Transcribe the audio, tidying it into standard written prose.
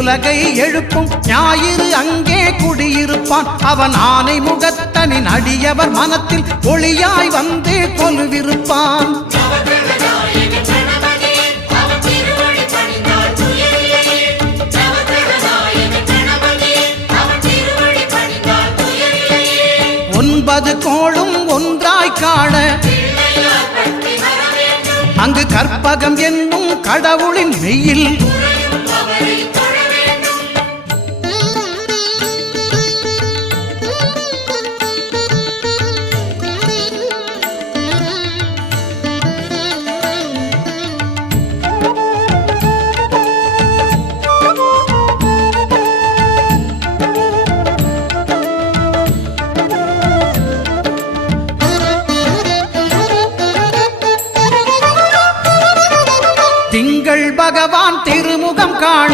உலகை எழுப்பும் ஞாயிறு அங்கே குடியிருப்பான். அவன் ஆனை முகத்தனின் அடியவர் மனத்தில் ஒளியாய் வந்து கொலுவிருப்பான். ஒன்பது கோளும் ஒன்றாய் காண அங்கு கற்பகம் என்னும் கடவுளின் மெய்யில் திங்கள் பகவான் திருமுகம் காண